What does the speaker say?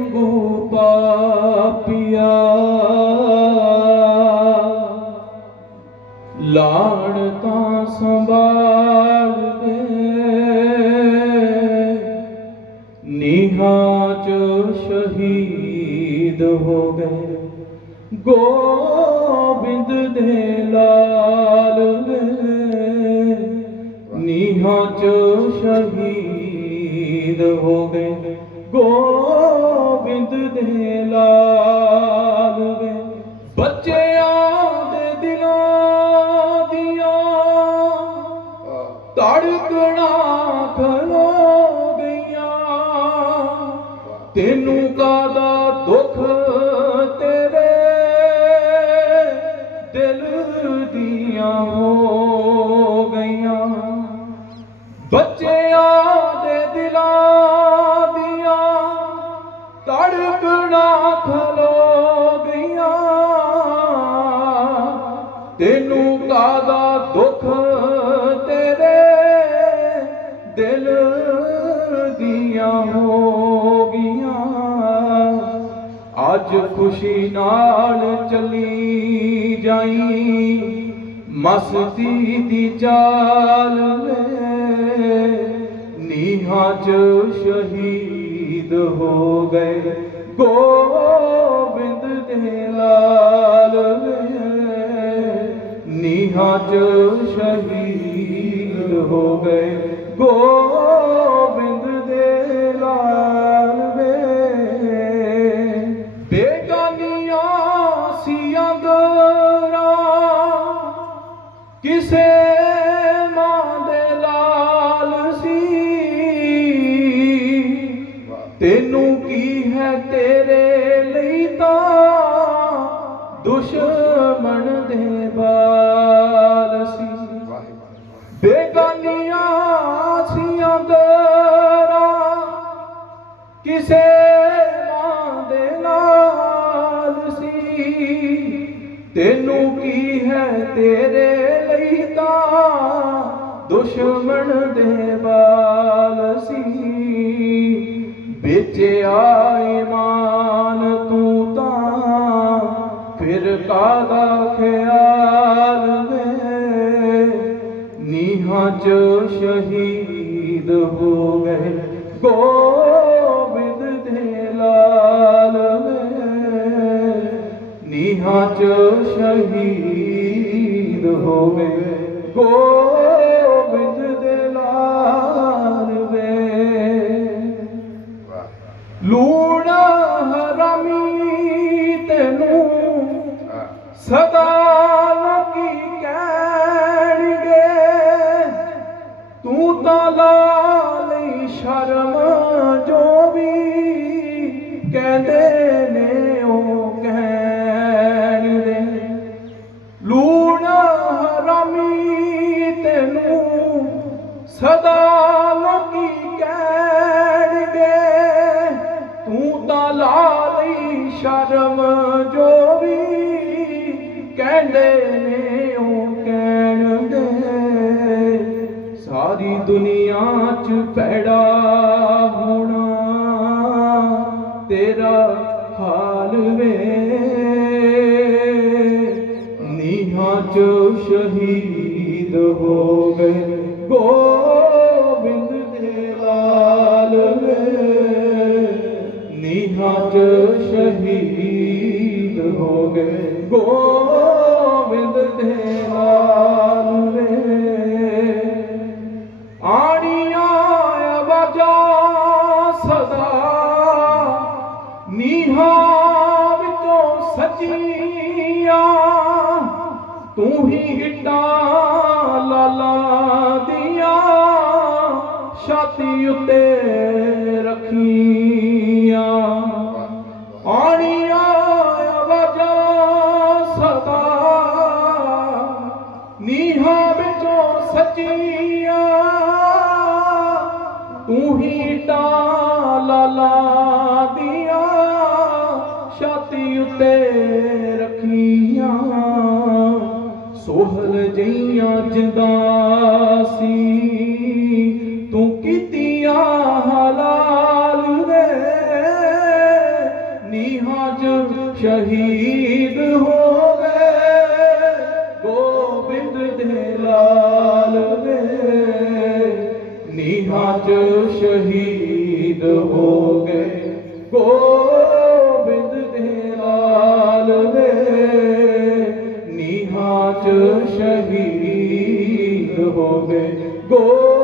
ਵਾਂਗੂ ਪਾਪੀਆ। ਲਾਣ ਤਾਂ ਸੰਭਾਲ ਦੇ ਨੀਹਾਂ ਚ ਸ਼ਹੀਦ ਹੋ ਗਏ। ਗੋਬਿੰਦ ਦੇ ਲਾ ਧੜਕਣਾ ਖਲੋ ਗਈਆਂ। ਤੈਨੂੰ ਕਾਦਾ ਦੁੱਖ ਤੇਰੇ? ਦਿਲ ਦੀਆਂ ਹੋ ਗਈਆਂ। ਬੱਚਿਆਂ ਦੇ ਦਿਲਾਂ ਦੀਆਂ ਧੜਕਣਾ ਖਲੋ ਦਿਲ ਦੀਆਂ ਹੋ ਗਈਆਂ। ਅੱਜ ਖੁਸ਼ੀ ਨਾਲ ਚਲੀ ਜਾਈ। ਮਸਤੀ ਦੀ ਚਾਲ ਵੇ ਨੀਹਾਂ ਚ ਸ਼ਹੀਦ ਹੋ ਗਏ। ਗੋਬਿੰਦ ਮਾਂ ਦੇ ਲਾਲ ਸੀ। ਤੈਨੂੰ ਕੀ ਹੈ ਤੇਰੇ ਲਈ ਤਾਂ ਦੁਸ਼ਮਣ ਦੇ ਬਾਲ ਸੀ। ਬੇਗਾਨੀਆਂ ਸੀ ਅੰਦਰਾਂ ਕਿਸੇ ਮਾਂ ਦੇ ਨਾਲ ਸੀ। ਤੈਨੂੰ ਕੀ ਹੈ ਤੇਰੇ ਤਾਂ ਦੁਸ਼ਮਣ ਦੇ ਬਾਲ ਸੀ। ਵਿੱਚ ਆਏ ਮਾਨ ਤੂੰ ਤਾਂ, ਫਿਰ ਕਾਦਾ ਖਿਆਲ ਵੇ? ਨੀਹਾਂ ਚ ਸ਼ਹੀਦ ਹੋ ਗਏ ਗੋਬਿੰਦ ਸ਼ਹੀਦ ਹੋ ਗਏ ਗੋਬਿੰਦ ਦੇ ਲਾਲ ਵੇ। ਲੂਣਾ ਹਰਾਮੀ ਤੈਨੂੰ ਸਦਾ ਲੋਕੀ ਕਹਿਣਗੇ ਤੂੰ ਤਾਂ ਲਾ ਲਈ ਸ਼ਰਮ ਜੋ ਵੀ ਕਹਿੰਦੇ ਨੇ। ਦੁਨੀਆ 'ਚ ਪੈੜਾ ਹੋਣਾ, ਤੇਰਾ ਹਾਲ ਵੇ। ਨੀਹਾਂ 'ਚ ਸ਼ਹੀਦ ਹੋ ਗਏ, ਗੋਬਿੰਦ ਦੇ ਲਾਲ ਵੇ। ਨੀਹਾਂ 'ਚ ਸ਼ਹੀਦ ਹੋ ਗਏ, ਗੋਬਿੰਦ ਸੱਜੀਆਂ ਤੂੰ ਹੀ ਹਿੱਟਾਂ ਲਾਲਾ ਦੀਆਂ ਛਾਤੀ ਉੱਤੇ ਰੱਖੀਆਂ। ਆਣੀਆਂ ਆਵਾਜ਼ਾਂ ਸਦਾ, ਨੀਹਾਂ ਵਿੱਚੋਂ ਸੱਚੀਆਂ ਤੂੰ ਹੀ ਸੋਹਲ ਜਈਆਂ ਜਿੰਦਾ ਸੀ। ਤੂੰ ਕੀਤੀਆਂ ਹਲਾਲ ਵੇ। ਸ਼ਹੀਦ ਹੋ ਗਏ। ਗੋਬਿੰਦ ਦੇ ਲਾਲ ਵੇ। ਨੀਹਾਂ ਚ ਸ਼ਹੀਦ ਹੋ ਗਏ। ਗੋ ਚ ਸ਼ਹੀਦ ਹੋ ਗਏ ਗੋ